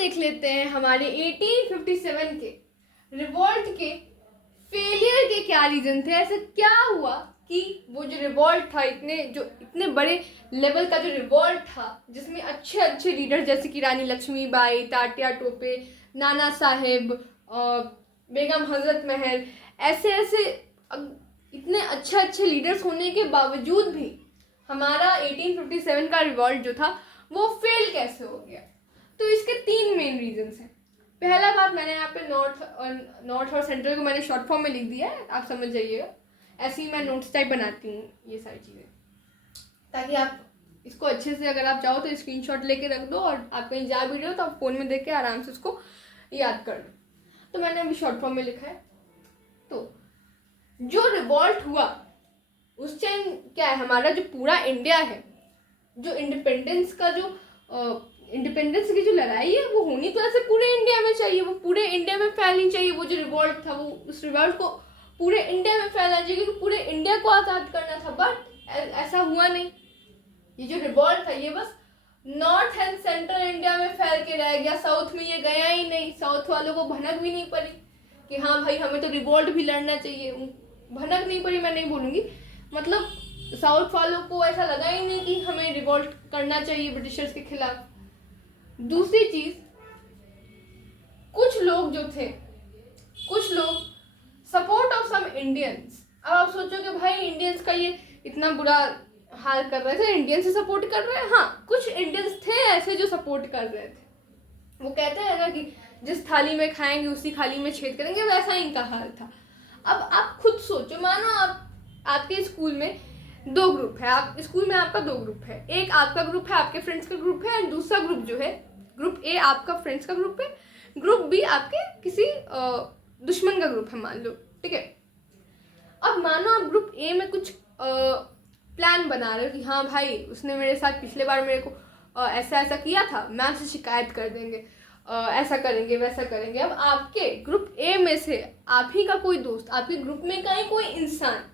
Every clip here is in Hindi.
देख लेते हैं हमारे 1857 के रिवॉल्ट के फेलियर के क्या रीजन थे। ऐसा क्या हुआ कि वो जो रिवॉल्ट था, इतने बड़े लेवल का जो रिवॉल्ट था, जिसमें अच्छे अच्छे लीडर जैसे कि रानी लक्ष्मीबाई, तात्या टोपे, नाना साहेब, बेगम हजरत महल, ऐसे ऐसे इतने अच्छे अच्छे लीडर्स होने के बावजूद भी हमारा 1857 का रिवॉल्ट जो था वो फेल कैसे हो गया। तो इसके 3 मेन रीजंस हैं। पहला बात, मैंने यहाँ पे नॉर्थ और सेंट्रल को मैंने शॉर्ट फॉर्म में लिख दिया है, आप समझ जाइएगा। ऐसे ही मैं नोट्स टाइप बनाती हूँ ये सारी चीज़ें, ताकि आप इसको अच्छे से, अगर आप चाहो तो स्क्रीनशॉट लेके रख दो और आप कहीं जा भी रहे हो तो आप फ़ोन में देख के आराम से उसको याद कर लो। तो मैंने अभी शॉर्ट फॉर्म में लिखा है। तो जो रिवॉल्ट हुआ उस टाइम क्या है, हमारा जो पूरा इंडिया है, जो इंडिपेंडेंस की जो लड़ाई है वो होनी तो ऐसे पूरे इंडिया में चाहिए, वो पूरे इंडिया में फैलनी चाहिए। वो जो रिवॉल्ट था वो उस रिवॉल्ट को पूरे इंडिया में फैलना चाहिए, क्योंकि पूरे इंडिया को आज़ाद करना था। बट ऐसा हुआ नहीं। ये जो रिवॉल्ट था ये बस नॉर्थ एंड सेंट्रल इंडिया में फैल के रह गया, साउथ में ये गया ही नहीं। साउथ वालों को भनक भी नहीं पड़ी कि हाँ भाई हमें तो रिवॉल्ट भी लड़ना चाहिए। भनक नहीं पड़ी, मैं नहीं बोलूँगी, मतलब साउथ वालों को ऐसा लगा ही नहीं कि हमें रिवॉल्ट करना चाहिए ब्रिटिशर्स के खिलाफ। दूसरी चीज, कुछ लोग सपोर्ट ऑफ सम इंडियंस। अब आप सोचोगे भाई इंडियंस का ये इतना बुरा हाल कर रहे थे, इंडियंस से सपोर्ट कर रहे हैं। हाँ, कुछ इंडियंस थे ऐसे जो सपोर्ट कर रहे थे। वो कहते हैं ना कि जिस थाली में खाएंगे उसी थाली में छेद करेंगे, वैसा इनका हाल था। अब आप खुद सोचो, मानो आपके स्कूल में 2 ग्रुप है, आप स्कूल में आपका 2 ग्रुप है। एक आपका ग्रुप है, आपके फ्रेंड्स का ग्रुप है, एंड दूसरा ग्रुप जो है, ग्रुप ए आपका फ्रेंड्स का ग्रुप है, ग्रुप बी आपके किसी दुश्मन का ग्रुप है, मान लो, ठीक है। अब मानो आप ग्रुप ए में कुछ प्लान बना रहे हो कि हाँ भाई उसने मेरे साथ पिछले बार मेरे को ऐसा ऐसा किया था, मैम से शिकायत कर देंगे, ऐसा करेंगे वैसा करेंगे। अब आपके ग्रुप ए में से आप ही का कोई दोस्त, आपके ग्रुप में का ही कोई इंसान,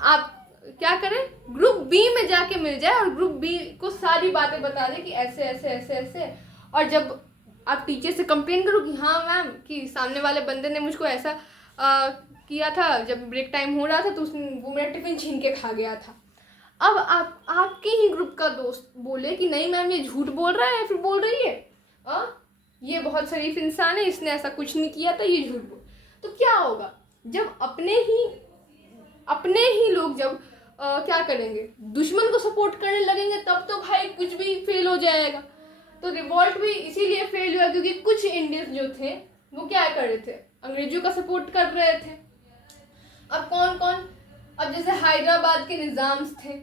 आप क्या करें, ग्रुप बी में जाके मिल जाए और ग्रुप बी को सारी बातें बता दे कि ऐसे ऐसे ऐसे ऐसे। और जब आप टीचर से कंप्लेन करो कि हाँ मैम कि सामने वाले बंदे ने मुझको ऐसा किया था, जब ब्रेक टाइम हो रहा था तो वो मेरा टिफिन छीन के खा गया था। अब आपके ही ग्रुप का दोस्त बोले कि नहीं मैम ये झूठ बोल रहा है, फिर बोल रही है ये बहुत शरीफ इंसान है, इसने ऐसा कुछ नहीं किया था, ये झूठ बोल। तो क्या होगा, जब अपने ही लोग जब क्या करेंगे, दुश्मन को सपोर्ट करने लगेंगे, तब तो भाई कुछ भी फेल हो जाएगा। तो रिवॉल्ट भी इसीलिए फेल हुआ क्योंकि कुछ इंडियंस जो थे वो क्या कर रहे थे, अंग्रेजों का सपोर्ट कर रहे थे। अब कौन, अब जैसे हैदराबाद के निजाम्स थे,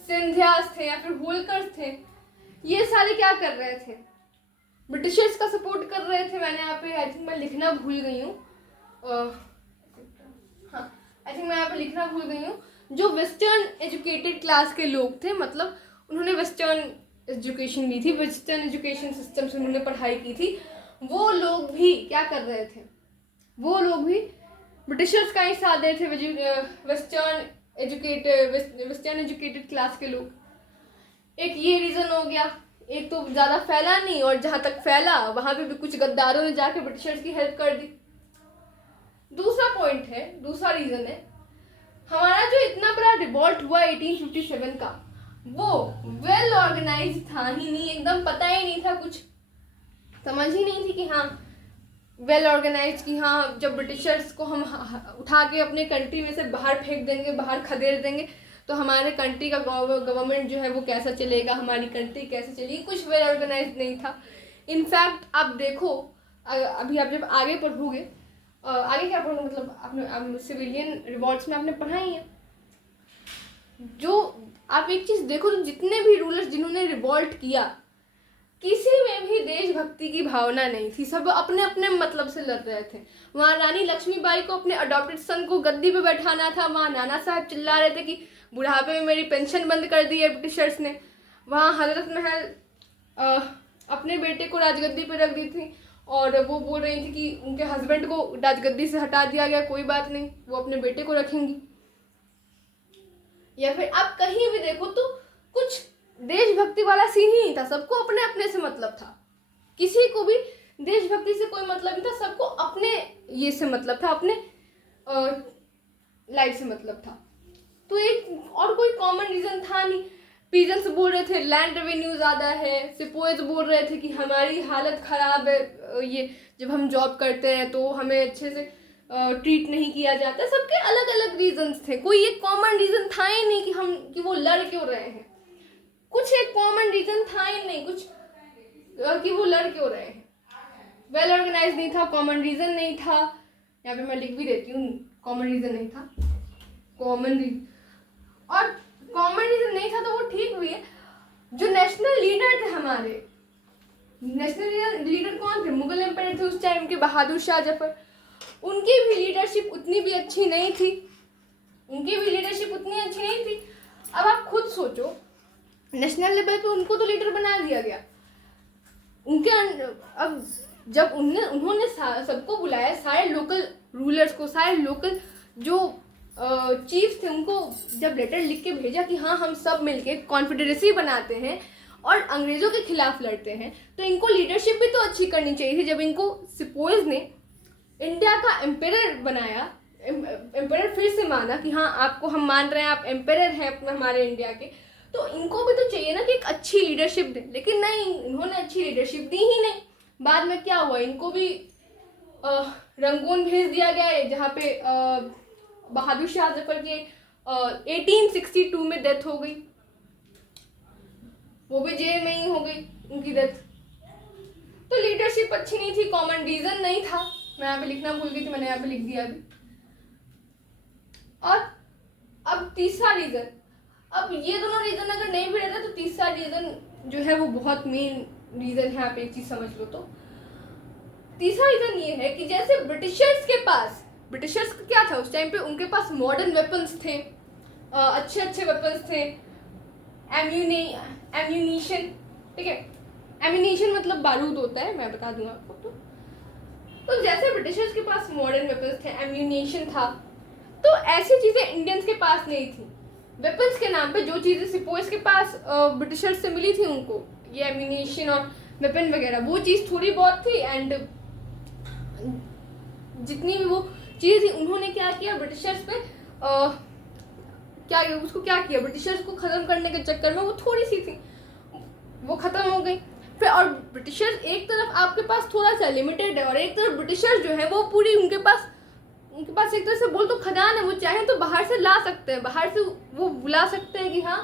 सिंधियास थे या फिर होलकर्स थे, ये सारे क्या कर रहे थे, ब्रिटिशर्स का सपोर्ट कर रहे थे। मैंने यहाँ पे आई थिंक मैं लिखना भूल गई हूँ, जो वेस्टर्न एजुकेटेड क्लास के लोग थे, मतलब उन्होंने वेस्टर्न एजुकेशन ली थी, वेस्टर्न एजुकेशन सिस्टम से उन्होंने पढ़ाई की थी, वो लोग भी क्या कर रहे थे, वो लोग भी ब्रिटिशर्स का ही साथ दे थे, वेस्टर्न एजुकेटेड क्लास के लोग। एक ये रीज़न हो गया। एक तो ज़्यादा फैला नहीं, और जहाँ तक फैला वहाँ पे भी कुछ गद्दारों ने जाके ब्रिटिशर्स की हेल्प कर दी। दूसरा रीज़न है, हमारा जो इतना बड़ा रिवॉल्ट हुआ 1857 का, वो वेल ऑर्गेनाइज था ही नहीं, एकदम पता ही नहीं था, कुछ समझ ही नहीं थी कि हाँ वेल ऑर्गेनाइज, कि हाँ जब ब्रिटिशर्स को हम उठा के अपने कंट्री में से बाहर फेंक देंगे, बाहर खदेड़ देंगे, तो हमारे कंट्री का गवर्नमेंट जो है वो कैसा चलेगा, हमारी कंट्री कैसे चलेगी, कुछ वेल ऑर्गेनाइज नहीं था। इनफैक्ट आप देखो, अभी आप जब आगे पढ़ोगे, आगे क्या पढ़ोगे, मतलब आपने सिविलियन रिवॉल्ट्स में आपने पढ़ा ही है, जो आप एक चीज़ देखो, तो जितने भी रूलर्स जिन्होंने रिवॉल्ट किया, किसी में भी देशभक्ति की भावना नहीं थी, सब अपने अपने मतलब से लड़ रहे थे। वहाँ रानी लक्ष्मीबाई को अपने अडॉप्टेड सन को गद्दी पे बैठाना था, वहाँ नाना साहब चिल्ला रहे थे कि बुढ़ापे में मेरी पेंशन बंद कर दी है ब्रिटिशर्स ने, वहाँ हजरत महल अपने बेटे को राजगद्दी पे रख दी थी, और वो बोल रही थी कि उनके हस्बैंड को राजगद्दी से हटा दिया गया, कोई बात नहीं, वो अपने बेटे को रखेंगी। या फिर आप कहीं भी देखो तो कुछ देशभक्ति वाला सीन ही नहीं था, सबको अपने अपने से मतलब था। किसी को भी देशभक्ति से कोई मतलब नहीं था, सबको अपने ये से मतलब था, अपने लाइफ से मतलब था। तो एक और कोई कॉमन रीज़न था नहीं। पीजेंट्स बोल रहे थे लैंड रेवेन्यू ज़्यादा है, सिपोइज बोल रहे थे कि हमारी हालत ख़राब है, ये जब हम जॉब करते हैं तो हमें अच्छे से ट्रीट नहीं किया जाता। सबके अलग अलग रीजंस थे, कोई एक कॉमन रीज़न था ही नहीं कि वो लड़ क्यों रहे हैं। कुछ एक कॉमन रीज़न था ही नहीं कुछ कि वो लड़ क्यों रहे हैं। वेल ऑर्गेनाइज नहीं था, कॉमन रीज़न नहीं था। यहाँ पे मैं लिख भी देती हूँ, कॉमन रीज़न नहीं था, कॉमन रीजन। और कॉमन रीज़न नहीं था तो वो ठीक भी है। जो नेशनल लीडर थे हमारे, नेशनल लीडर कौन थे? मुगल एम्पायर थे उस टाइम के, बहादुर शाह जफर। उनकी भी लीडरशिप उतनी भी अच्छी नहीं थी, उनकी भी लीडरशिप उतनी अच्छी नहीं थी। अब आप खुद सोचो, नेशनल लेवल पे उनको तो लीडर बना दिया गया, उनके अब जब उन्होंने सबको बुलाया, सारे लोकल रूलर्स को, सारे लोकल जो चीफ थे उनको जब लेटर लिख के भेजा कि हाँ हम सब मिलके कॉन्फेडरेसी बनाते हैं और अंग्रेज़ों के खिलाफ लड़ते हैं, तो इनको लीडरशिप भी तो अच्छी करनी चाहिए थी। जब इनको सिपोइज ने इंडिया का एम्पेरर बनाया, एम्पेरर फिर से माना कि हाँ आपको हम मान रहे हैं, आप एम्पेरर हैं अपने हमारे इंडिया के, तो इनको भी तो चाहिए ना कि एक अच्छी लीडरशिप दें। लेकिन नहीं, इन्होंने अच्छी लीडरशिप दी ही नहीं। बाद में क्या हुआ, इनको भी रंगून भेज दिया गया है, जहाँ पे बहादुर शाह जफर की 1862 में डेथ हो गई, वो भी जेल में ही हो गई उनकी डेथ। तो लीडरशिप अच्छी नहीं थी, कॉमन रीजन नहीं था। मैं यहाँ पे लिखना भूल गई थी, मैंने यहाँ पे लिख दिया अभी। और अब तीसरा रीजन, अब ये दोनों रीजन अगर नहीं भी रहता तो तीसरा रीजन जो है वो बहुत मेन रीजन है। आप एक चीज समझ लो, तो तीसरा रीजन ये है कि जैसे ब्रिटिशर्स के पास, ब्रिटिशर्स का क्या था उस टाइम पे, उनके पास मॉडर्न वेपन्स थे, अच्छे अच्छे वेपन्स थे, एम्यूनिशन, ठीक है, एम्यूनिशन मतलब बारूद होता है, मैं बता दूंगा आपको। तो जैसे ब्रिटिशर्स के पास मॉडर्न वेपन्स थे, एम्यूनिशन था, तो ऐसी चीज़ें इंडियंस के पास नहीं थी। वेपन्स के नाम पे जो चीज़ें सिपोइज के पास ब्रिटिशर्स से मिली थी उनको, ये एम्यूनिशन और वेपन वगैरह, वो चीज़ थोड़ी बहुत थी। एंड जितनी भी वो चीज़ थी, उन्होंने क्या किया, ब्रिटिशर्स पे क्या किया, ब्रिटिशर्स को ख़त्म करने के चक्कर में वो थोड़ी सी थी, वो ख़त्म हो गई। फिर और ब्रिटिशर्स एक तरफ आपके पास थोड़ा सा लिमिटेड है, और एक तरफ ब्रिटिशर्स जो है वो पूरी उनके पास एक तरह से बोल तो खदान है, वो चाहे तो बाहर से ला सकते हैं, बाहर से वो बुला सकते हैं कि हाँ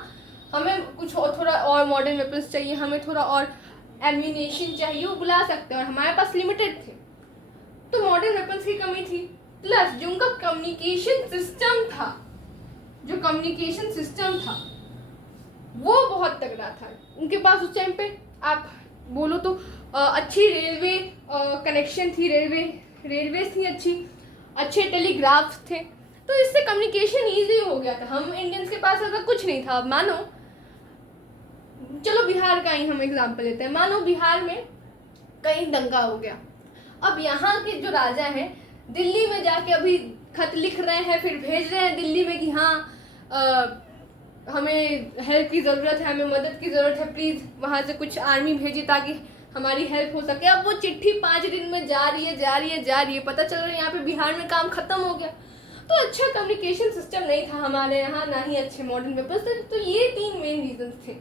हमें कुछ और थोड़ा और मॉडर्न वेपन्स चाहिए, हमें थोड़ा और एम्यूनेशन चाहिए, वो बुला सकते हैं, और हमारे पास लिमिटेड थे, तो मॉडर्न वेपन्स की कमी थी। प्लस जो उनका कम्युनिकेशन सिस्टम था, जो कम्युनिकेशन सिस्टम था वो बहुत तगड़ा था उनके पास उस टाइम पे। आप बोलो तो अच्छी रेलवे कनेक्शन थी, रेलवे थी अच्छे टेलीग्राफ्स थे, तो इससे कम्युनिकेशन ईजी हो गया था। हम इंडियंस के पास ऐसा कुछ नहीं था। अब मानो, चलो बिहार का ही हम एग्जांपल लेते हैं, मानो बिहार में कहीं दंगा हो गया, अब यहाँ के जो राजा हैं दिल्ली में जाके अभी खत लिख रहे हैं, फिर भेज रहे हैं दिल्ली में कि हाँ हमें हेल्प की ज़रूरत है, हमें मदद की ज़रूरत है, प्लीज़ वहाँ से कुछ आर्मी भेजिए ताकि हमारी हेल्प हो सके। अब वो चिट्ठी 5 दिन में जा रही है, पता चल रहा है यहाँ पे बिहार में काम खत्म हो गया। तो अच्छा कम्युनिकेशन सिस्टम नहीं था हमारे यहाँ, ना ही अच्छे मॉडर्न वेपन्स थे। तो ये 3 मेन रीजन थे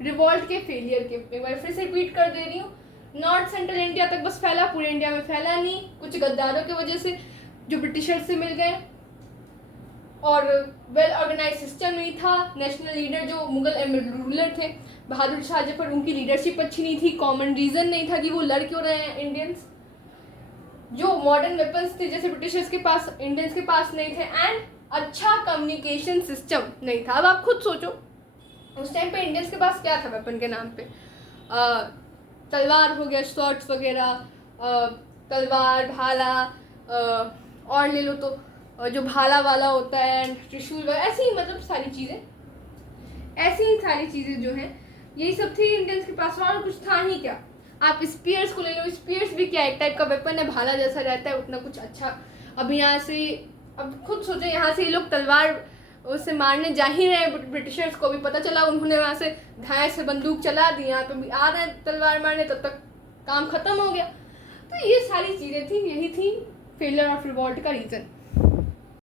रिवॉल्ट के फेलियर के। एक बार फिर से रिपीट कर दे रही हूँ, नॉर्थ सेंट्रल इंडिया तक बस फैला, पूरे इंडिया में फैला नहीं, कुछ गद्दारों की वजह से जो ब्रिटिशर्स से मिल गए, और वेल ऑर्गेनाइज सिस्टम नहीं था। नेशनल लीडर जो मुगल रूलर थे बहादुर शाह जफर, उनकी लीडरशिप अच्छी नहीं थी, कॉमन रीजन नहीं था कि वो लड़ क्यों रहे हैं इंडियंस। जो मॉडर्न वेपन्स थे जैसे ब्रिटिशर्स के पास, इंडियंस के पास नहीं थे, एंड अच्छा कम्युनिकेशन सिस्टम नहीं था। अब आप खुद सोचो उस टाइम पे इंडियंस के पास क्या था वेपन के नाम पे, तलवार हो गया, शॉर्ट्स वगैरह, तलवार, भाला, और ले लो तो जो भाला वाला होता है, त्रिशूल वगैरह, ऐसी ही मतलब सारी चीज़ें जो हैं यही सब थी इंडियंस के पास, और कुछ था ही क्या। आप स्पीयर्स को ले लो, स्पीयर्स भी क्या एक टाइप का वेपन है, भाला जैसा रहता है, उतना कुछ अच्छा। अब यहाँ से, अब खुद सोचो, यहाँ से ये लोग तलवार उससे मारने जा ही रहे, ब्रिटिशर्स को भी पता चला, उन्होंने वहाँ से धाए से बंदूक चला दी, यहाँ पे भी आ रहे हैं तलवार मारने, तब तक काम खत्म हो गया। तो ये सारी चीज़ें थी, यही थी फेलियर ऑफ रिवॉल्ट का रीज़न।